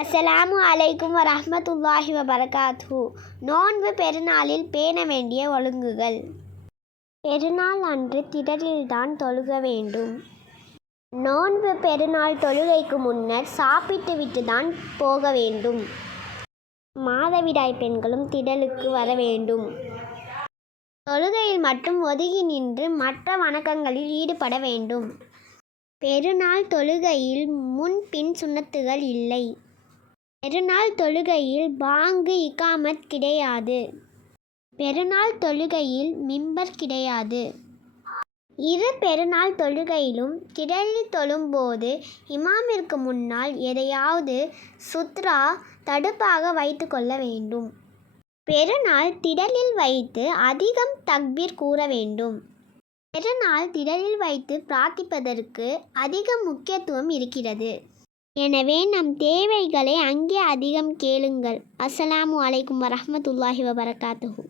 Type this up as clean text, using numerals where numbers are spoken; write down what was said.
அஸ்ஸலாமு அலைக்கும் வரஹ்மத்துல்லாஹி வபரகாத்துஹு. நோன்பு பெருநாளில் பேண வேண்டிய ஒழுங்குகள். பெருநாள் அன்று திடலில்தான் தொழுக வேண்டும். நோன்பு பெருநாள் தொழுகைக்கு முன்னர் சாப்பிட்டு விட்டுதான் போக வேண்டும். மாதவிடாய் பெண்களும் திடலுக்கு வர வேண்டும். தொழுகையில் மட்டும் ஒதுங்கி நின்று மற்ற வணக்கங்களில் ஈடுபட வேண்டும். பெருநாள் தொழுகையில் முன் பின் சுன்னத்துகள் இல்லை. பெருநாள் தொழுகையில் பாங்கு இகாமத் கிடையாது. பெருநாள் தொழுகையில் மிம்பர் கிடையாது. இரு பெருநாள் தொழுகையிலும் திடலில் தொழும்போது இமாமிற்கு முன்னால் எதையாவது சுத்ரா தடுப்பாக வைத்து கொள்ள வேண்டும். பெருநாள் திடலில் வைத்து அதிகம் தக்பீர் கூற வேண்டும். பெருநாள் திடலில் வைத்து பிரார்த்திப்பதற்கு அதிக முக்கியத்துவம் இருக்கிறது. எனவே நம் தேவைகளை அங்கே அதிகம் கேளுங்கள். அஸ்ஸலாமு அலைக்கும் வரஹ்மத்துல்லாஹி வபரகாத்துஹு.